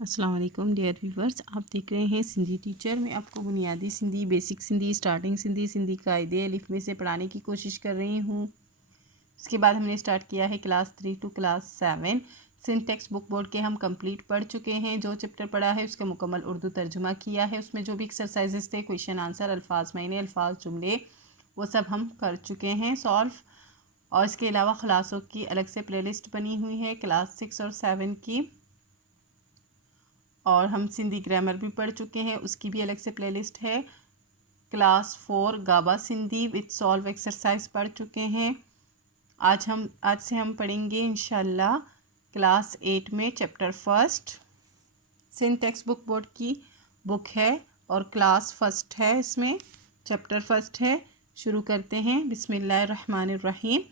अस्सलाम वालेकुम dear viewers, आप देख रहे हैं सिंधी टीचर। मैं आपको बुनियादी सिंधी, बेसिक सिंधी, स्टार्टिंग सिंधी, सिंधी कायदे अलिफ में से पढ़ाने की कोशिश कर रही हूँ। उसके बाद हमने स्टार्ट किया है class 3 to class 7। Sindh textbook board के हम कंप्लीट पढ़ चुके हैं। जो चैप्टर पढ़ा है उसका मुकम्मल उर्दू तर्जुमा किया है। उसमें जो भी एक्सरसाइजेस थे, क्वेश्चन आंसर, अल्फाज मायने, अल्फाज जुमले, वो सब हम कर चुके हैं सॉल्व। और इसके अलावा क्लासों की अलग से प्लेलिस्ट बनी हुई है क्लास 6 और 7 की। और हम सिंधी ग्रामर भी पढ़ चुके हैं, उसकी भी अलग से प्लेलिस्ट है। क्लास 4 गाबा सिंधी विद सॉल्व एक्सरसाइज पढ़ चुके हैं। आज से हम पढ़ेंगे इंशाल्लाह क्लास 8 में chapter first. Sindh textbook board की बुक है और क्लास फर्स्ट है, इसमें चैप्टर फर्स्ट है। शुरू करते हैं। बिस्मिल्लाहिर्रहमानिर्रहीम।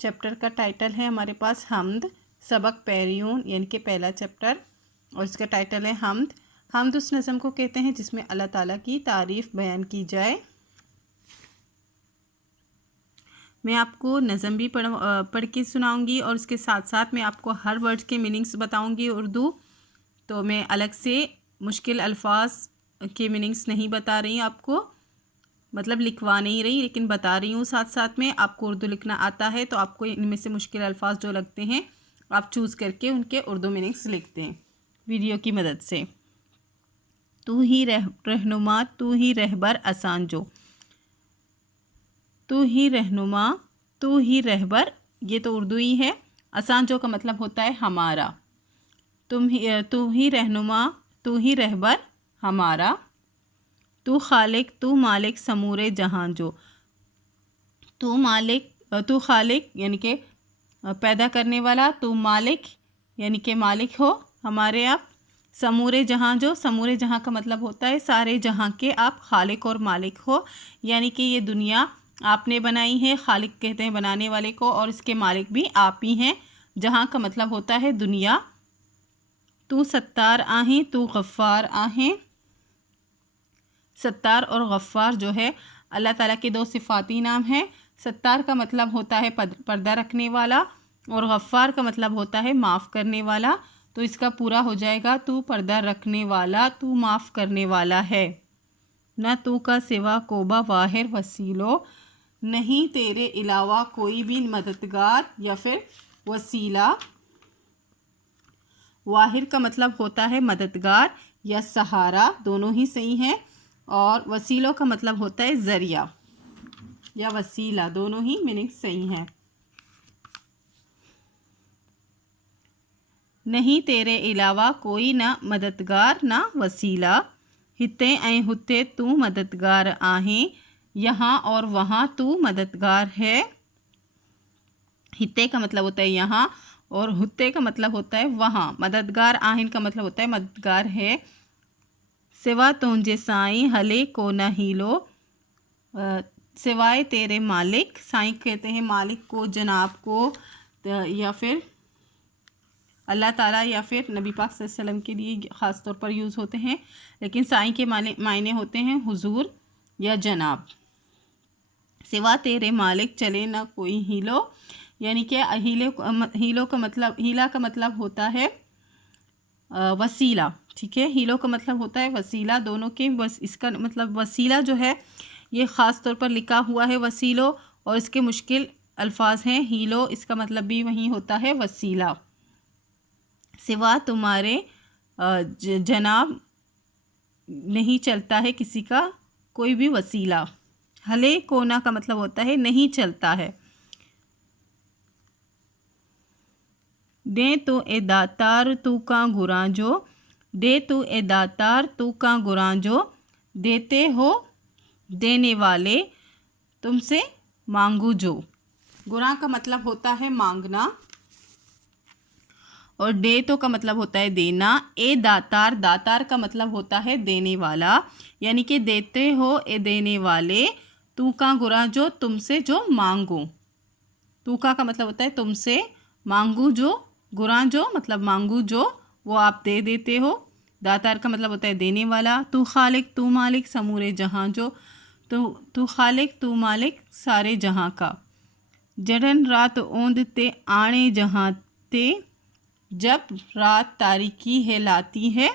चैप्टर का टाइटल है हमारे पास हम्द, सबक पैरियून, यानी कि पहला चैप्टर। और इसका टाइटल है हम्द। हम्द उस नज़म को कहते हैं जिसमें अल्लाह ताला की तारीफ़ बयान की जाए। मैं आपको नज़म भी पढ़ के सुनाऊंगी और उसके साथ साथ मैं आपको हर वर्ड के मीनिंग्स बताऊंगी उर्दू। तो मैं अलग से मुश्किल अल्फाज के मीनिंग्स नहीं बता रही आपको, मतलब लिखवा नहीं रही, लेकिन बता रही हूँ साथ साथ में। आपको उर्दू लिखना आता है तो आपको इनमें से मुश्किल अल्फाज जो लगते हैं आप चूज़ करके उनके उर्दू मीनिंग्स लिखते हैं वीडियो की मदद से। तू ही रहनुमा, तू ही रहबर आसान जो। तू ही रहनुमा, तू ही रहबर, ये तो उर्दू ही है। आसान जो का मतलब होता है हमारा। तू ही रहनुमा, तू ही रहबर हमारा। तू खालिक, तू मालिक समूरे जहाँ जो। तू खालिक यानी कि पैदा करने वाला, तू मालिक यानी कि मालिक हो हमारे आप। समूरे जहाँ जो, समूरे जहाँ का मतलब होता है सारे जहाँ के आप खालिक और मालिक हो, यानी कि ये दुनिया आपने बनाई है। खालिक कहते हैं बनाने वाले को, और इसके मालिक भी आप ही हैं। जहाँ का मतलब होता है दुनिया। तू सत्तार आहें, तू गफ़्फ़ार आहें। सत्तार और गफ़्फ़ार जो है अल्लाह ताला के दो सिफ़ाती नाम हैं। सत्तार का मतलब होता है पर्दा रखने वाला, और गफ़्फ़ार का मतलब होता है माफ़ करने वाला। तो इसका पूरा हो जाएगा, तू पर्दा रखने वाला, तू माफ़ करने वाला है। न तू का सिवा कोबा वाहिर वसीलो, नहीं तेरे अलावा कोई भी मददगार या फिर वसीला। वाहिर का मतलब होता है मददगार या सहारा, दोनों ही सही हैं। और वसीलों का मतलब होता है ज़रिया या वसीला, दोनों ही मीनिंग सही हैं। नहीं तेरे अलावा कोई ना मददगार ना वसीला। हिते ऐं हुते तू मददगार आहें, यहाँ और वहाँ तू मददगार है। हिते का मतलब होता है यहाँ, और हुते का मतलब होता है वहाँ। मददगार आहिन का मतलब होता है मददगार है। सिवा तुंजे साईं हले को न हीलो, सिवाय तेरे मालिक। साईं कहते हैं मालिक को, जनाब को, या फिर अल्लाह ताला या फिर नबी पाक सल्लल्लाहु अलैहि वसल्लम के लिए ख़ास तौर पर यूज़ होते हैं। लेकिन साईं के मायने होते हैं हुजूर या जनाब। सिवा तेरे मालिक चले ना कोई हीलो, यानी कि हीला का मतलब होता है वसीला। ठीक है, हीलो का मतलब होता है वसीला, दोनों के बस। इसका मतलब वसीला जो है ये ख़ास तौर पर लिखा हुआ है वसीलो, और इसके मुश्किल अल्फाज हैं हीलो, इसका मतलब भी वही होता है वसीला। सिवा तुम्हारे जनाब नहीं चलता है किसी का कोई भी वसीला। हले कोना का मतलब होता है नहीं चलता है। दे तो ए दातार तू का गुरांजो, दे तू ए दातार तू का गुरांजो। देते हो देने वाले, तुमसे मांगू जो। गुरां का मतलब होता है मांगना, और दे तो का मतलब होता है देना। ए दातार, दातार का मतलब होता है देने वाला, यानी कि देते हो ए देने वाले। तू का गुरा जो, तुमसे जो मांगू। तू का मतलब होता है तुमसे, मांगू जो, गुरा जो मतलब मांगू जो, वो आप दे देते हो। दातार का मतलब होता है देने वाला। तू खालिक, तू मालिक समूरे जहाँ जो, तू खालिक, तू मालिक सारे जहाँ का। जड़न रात ओंद ते आणे जहाँ ते, जब रात तारीकी है लाती है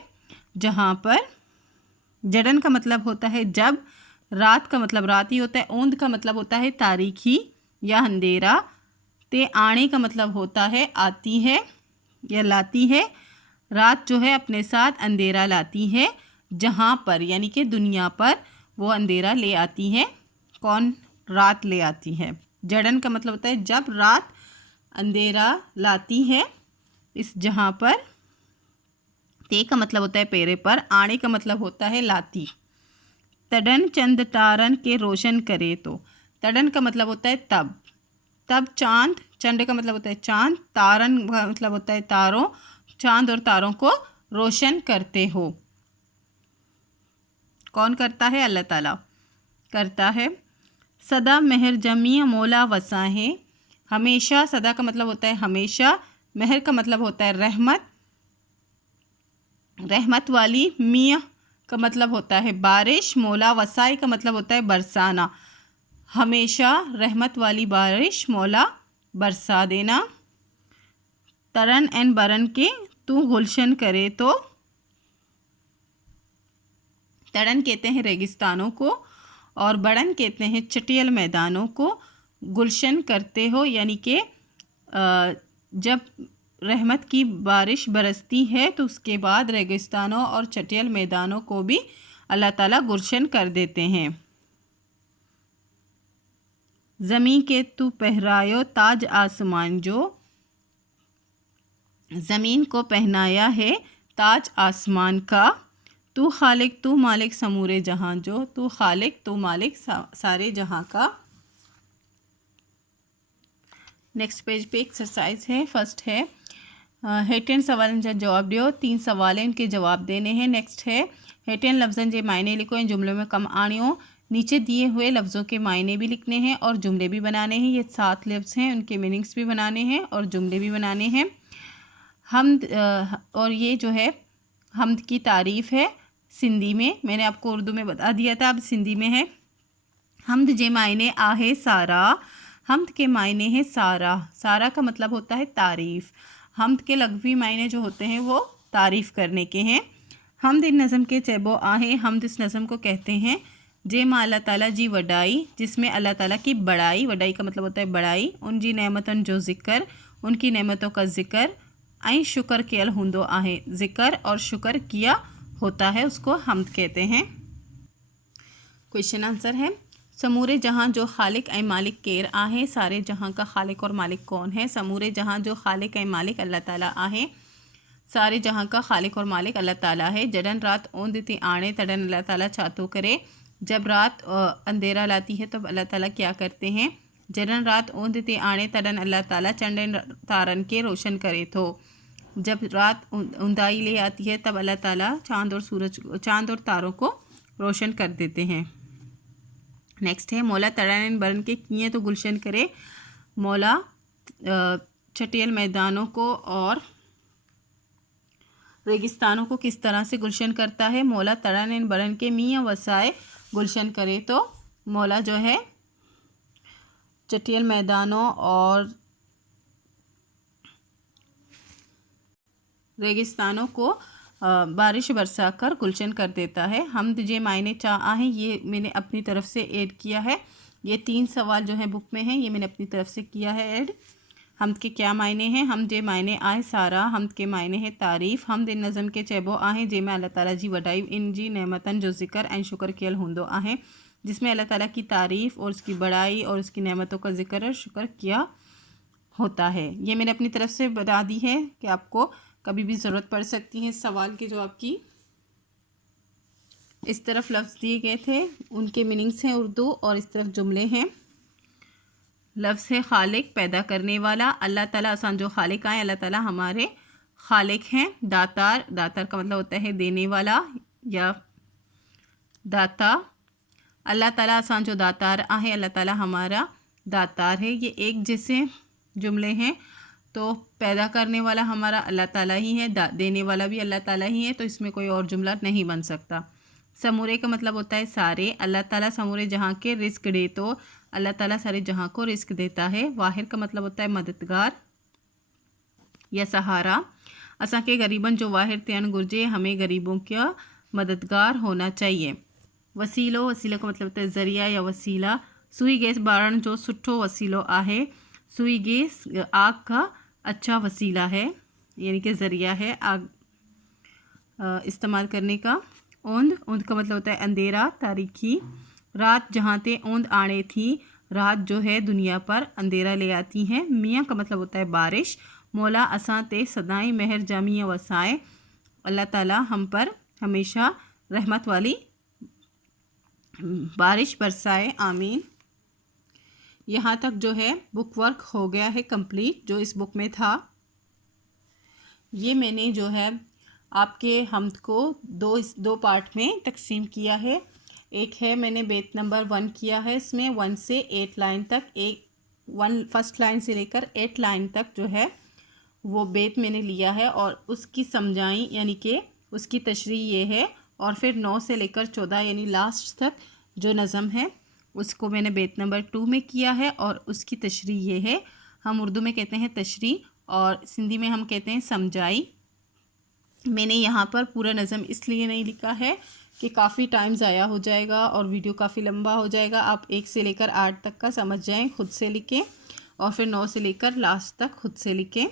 जहाँ पर। जड़न का मतलब होता है जब, रात का मतलब रात ही होता है, ओंद का मतलब होता है तारीकी या अंधेरा, ते आने का मतलब होता है आती है या लाती है। रात जो है अपने साथ अंधेरा लाती है जहाँ पर, यानी कि दुनिया पर वो अंधेरा ले आती है। कौन? रात ले आती है। जड़न का मतलब होता है जब रात अंधेरा लाती है इस जहाँ पर। ते का मतलब होता है पेरे पर, आने का मतलब होता है लाती। तड़न चंद तारन के रोशन करे तो। तड़न का मतलब होता है तब, तब चांद, चंड का मतलब होता है चांद, तारन का मतलब होता है तारों, चांद और तारों को रोशन करते हो। कौन करता है? अल्लाह ताला करता है। सदा मेहर जमी मौला वसा है। हमेशा, सदा का मतलब होता है हमेशा, मेहर का मतलब होता है रहमत, रहमत वाली, मियाँ का मतलब होता है बारिश, मौला वसाई का मतलब होता है बरसाना। हमेशा रहमत वाली बारिश मौला बरसा देना। तरन एन बरन के तू गुलशन करे तो। तड़न कहते हैं रेगिस्तानों को और बड़न कहते हैं चटियल मैदानों को। गुलशन करते हो यानी कि जब रहमत की बारिश बरसती है तो उसके बाद रेगिस्तानों और चटियल मैदानों को भी अल्लाह ताला गुलशन कर देते हैं। ज़मीं के तू पहरायो ताज आसमान जो। ज़मीन को पहनाया है ताज आसमान का। तू खालिक तू मालिक समूरे जहाँ जो। तू खालिक तू मालिक सारे जहाँ का। नेक्स्ट पेज पे एक्सरसाइज है। फर्स्ट है हेटेन सवालन जा जवाब दियो। 3 सवाल हैं, उनके जवाब देने हैं। नेक्स्ट है हेटेन लफ्ज़न जे मायने लिखो, इन जुमलों में कम आणियो। नीचे दिए हुए लफ्ज़ों के मायने भी लिखने हैं और जुमले भी बनाने हैं। ये 7 लफ्ज़ हैं, उनके मीनिंग्स भी बनाने हैं और जुमले भी बनाने हैं। हमद और ये जो है हमद की तारीफ़ है सिंधी में, मैंने आपको उर्दू में बता दिया था, अब सिंधी में है। हमद जे मायने आहे सारा। हमद के मायने हैं सारा। सारा का मतलब होता है तारीफ़। हमद के लघवी मायने जो होते हैं वो तारीफ़ करने के हैं। हमद इन नज़म के चेबो आहे। हमद इस नज़म को कहते हैं जे माँ अल्लाह ताला जी वडाई, जिसमें अल्लाह ताला की बड़ाई, वडाई का मतलब होता है बड़ाई, उन जी नेमतन जो ज़िक्र, उनकी नेमतों का ज़िक्र, आई शुक्र कियल हुंदो आहे, ज़िक्र और शुक्र किया होता है, उसको हमद कहते हैं। क्वेश्चन आंसर है समूरे जहाँ जो खालिक ए मालिक केर आहे। सारे जहाँ का खालिक और मालिक कौन है? समूरे जहाँ जो खालिक ए मालिक अल्लाह ताला आहे। सारे जहाँ का खालिक और मालिक अल्लाह ताला है। जडन रात ओंद ती आणे तडन अल्लाह ताला चातो करे। जब रात अंधेरा लाती है तब अल्लाह ताला क्या करते हैं? जडन रात ओंद ती आणे तडन अल्लाह ताला चंडन तारन के रोशन करे तो। जब रात उंदाई ले आती है तब अल्लाह ताला चांद और तारों को रोशन कर देते हैं। नेक्स्ट है मौला तड़न बरन के किए तो गुलशन करे। मौला चटियल मैदानों को और रेगिस्तानों को किस तरह से गुलशन करता है? मौला तड़न बरन के मियाँ वसाए गुलशन करे तो। मौला जो है चटियल मैदानों और रेगिस्तानों को बारिश बरसा कर गुलशन कर देता है। हमद जे मायने चाह हैं, ये मैंने अपनी तरफ से ऐड किया है। ये 3 सवाल जो है बुक में हैं, ये मैंने अपनी तरफ से किया है ऐड। हमद के क्या मायने हैं? हमद जे मायने आए सारा। हमद के मायने हैं तारीफ़। हमद इन नज़म के चेबो आहे जे में अल्लाह ताला जी वडाई, इन जी नेमतन जो ज़िक्र एन शुक्र कियल हुंदो आहे, जिसमें अल्लाह ताला की तारीफ़ और उसकी बड़ाई और उसकी नेमतों का ज़िक्र और शुक्र किया होता है। ये मैंने अपनी तरफ से बता दी है कि आपको कभी भी ज़रूरत पड़ सकती है इस सवाल के जवाब की। इस तरफ लफ्ज़ दिए गए थे, उनके मीनिंग्स हैं उर्दू और इस तरफ जुमले हैं। लफ्ज़ है खालिक, पैदा करने वाला। अल्लाह ताला आसान जो खालिक आए, अल्लाह ताला हमारे खालिक हैं। दातार, दातार का मतलब होता है देने वाला या दाता। अल्लाह ताला आसान जो दातार आहे, अल्लाह ताला हमारा दातार है। ये एक जैसे जुमले हैं, तो पैदा करने वाला हमारा अल्लाह ताला ही है, देने वाला भी अल्लाह ताला ही है, तो इसमें कोई और जुमला नहीं बन सकता। समूरे का मतलब होता है सारे। अल्लाह ताला समूरे जहाँ के रिस्क दे तो। अल्लाह ताला सारे जहाँ को रिस्क देता है। वाहिर का मतलब होता है मददगार या सहारा। असांखे ग़रीबन जो वाहिर थियणु घुरिजे, हमें गरीबों का मददगार होना चाहिए। वसीलो, वसीले का मतलब होता है ज़रिया या वसीला। सुई गैस ॿारण जो सुठो वसीलो आहे। सुई गैस आग का अच्छा वसीला है, यानी कि ज़रिया है आग इस्तेमाल करने का। ओंद, ओंद का मतलब होता है अंधेरा, तारीखी। रात जहाँ ते ओंद आने थी, रात जो है दुनिया पर अंधेरा ले आती है। मियाँ का मतलब होता है बारिश। मौला असां ते सदाई मेहर जामिया वसाए, अल्लाह ताला हम पर हमेशा रहमत वाली बारिश बरसाए, आमीन। यहाँ तक जो है बुक वर्क हो गया है कंप्लीट, जो इस बुक में था। ये मैंने जो है आपके हमद को दो पार्ट में तकसीम किया है। एक है मैंने बेत नंबर 1 किया है, इसमें 1 से 8 लाइन तक, फर्स्ट लाइन से लेकर 8 लाइन तक जो है वो बेत मैंने लिया है और उसकी समझाई यानी कि उसकी तशरीह ये है। और फिर 9 से लेकर 14 यानी लास्ट तक जो नज़म है उसको मैंने बेत नंबर 2 में किया है और उसकी तशरीह ये है। हम उर्दू में कहते हैं तशरीह और सिंधी में हम कहते हैं समझाई। मैंने यहाँ पर पूरा नज़म इसलिए नहीं लिखा है कि काफ़ी टाइम ज़ाया हो जाएगा और वीडियो काफ़ी लंबा हो जाएगा। आप 1 से लेकर 8 तक का समझ जाएं, खुद से लिखें, और फिर 9 से लेकर लास्ट तक खुद से लिखें।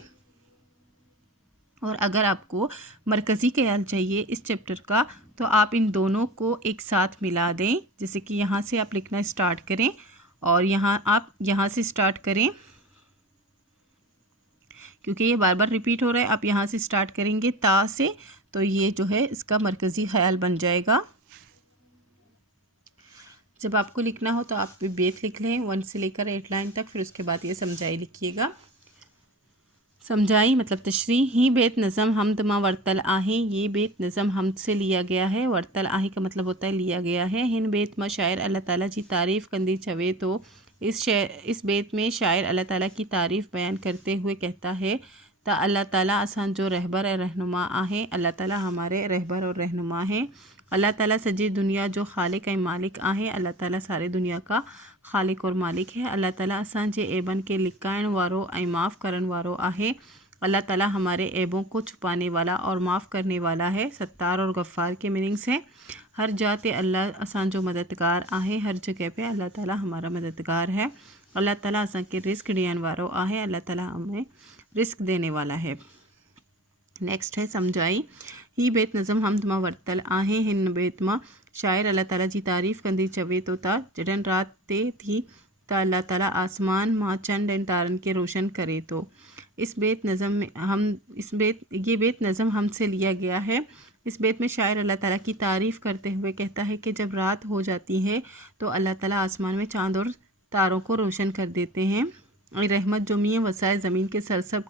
और अगर आपको मरकज़ी ख्याल चाहिए इस चैप्टर का तो आप इन दोनों को एक साथ मिला दें। जैसे कि यहाँ से आप लिखना स्टार्ट करें और आप यहाँ से स्टार्ट करें, क्योंकि ये बार बार रिपीट हो रहा है। आप यहाँ से स्टार्ट करेंगे ता से, तो ये जो है इसका मरकज़ी ख्याल बन जाएगा। जब आपको लिखना हो तो आप बेत लिख लें 1 से लेकर 8 लाइन तक, फिर उसके बाद ये समझाई लिखिएगा। समझाई मतलब तशरीह। ही बेत नज़म हमद मां वर्तल आहे, ये बेत नज़म हमद से लिया गया है। वर्तल आहे का मतलब होता है लिया गया है। हिन बेत मां शायर अल्लाह ताला जी तारीफ़ कंदी चवे तो, इस बेत में शायर अल्लाह ताला की तारीफ़ बयान करते हुए कहता है ता अल्लाह ताला असां जो रहबर और रहनुमा आहे, अल्लाह ताला हमारे रहबर और रहनुमा है। अल्लाह ताला सजी दुनिया जो खालिक ऐं मालिक आहे, अल्लाह ताला सारे दुनिया का खालिक और मालिक है। अल्लाह ताला असां जे ऐबन के लिकाइण वारो ऐं माफ़ करण वारो आहे। अल्लाह ताला हमारे ऐबों को छुपाने वाला और माफ़ करने वाला है। सत्तार और गफ़्फ़ार के मीनिंग्स हैं। हर जाते अल्लाह असां जो मददगार आहे, हर जगह पे अल्लाह ताला हमारा मददगार है। अल्लाह ताला असां के रिस्क ॾियण वारो आहे, अल्लाह ताला हमें रिस्क देने वाला है। नेक्स्ट है समझाई। ही बेत नज़म हमद मां वर्तल आहे, हिन बेत मां शायर अल्लाह ताला जी तारीफ़ कंदी चवे तो ता जॾहिं रात ते थी त अल्लाह ताला आसमान मां चंड ऐं तारनि के रोशन करे तो। ये बेत नज़म हमसे लिया गया है। इस बेत में शायर अल्लाह ताला की तारीफ़ करते हुए कहता है कि जब रात हो जाती है तो अल्लाह ताला आसमान में चाँद और तारों को रोशन कर देते हैं। और रहमत जो मियाँ वसाए ज़मीन के सरसब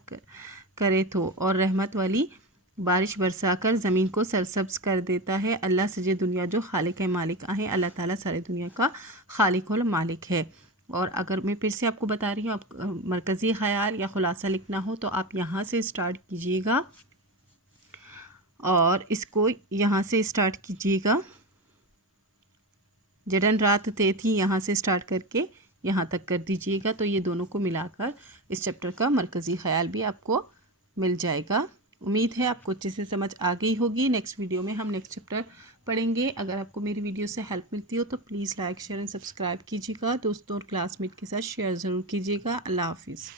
करे तो, और रहमत वाली बारिश बरसाकर ज़मीन को सरसब्ज़ कर देता है। अल्लाह सजे दुनिया जो खालिक है मालिक आहे, अल्लाह ताला सारी दुनिया का खालिक और मालिक है। और अगर मैं फिर से आपको बता रही हूँ, आप मरकज़ी ख़याल या ख़ुलासा लिखना हो तो आप यहाँ से स्टार्ट कीजिएगा और इसको यहाँ से स्टार्ट कीजिएगा। जडन रात ते थी यहाँ से स्टार्ट करके यहाँ तक कर दीजिएगा, तो ये दोनों को मिलाकर इस चैप्टर का मरकज़ी ख़याल भी आपको मिल जाएगा। उम्मीद है आपको अच्छे से समझ आ गई होगी। नेक्स्ट वीडियो में हम नेक्स्ट चैप्टर पढ़ेंगे। अगर आपको मेरी वीडियो से हेल्प मिलती हो तो please like share and subscribe कीजिएगा। दोस्तों और क्लासमेट के साथ शेयर ज़रूर कीजिएगा। अल्लाह हाफिज़।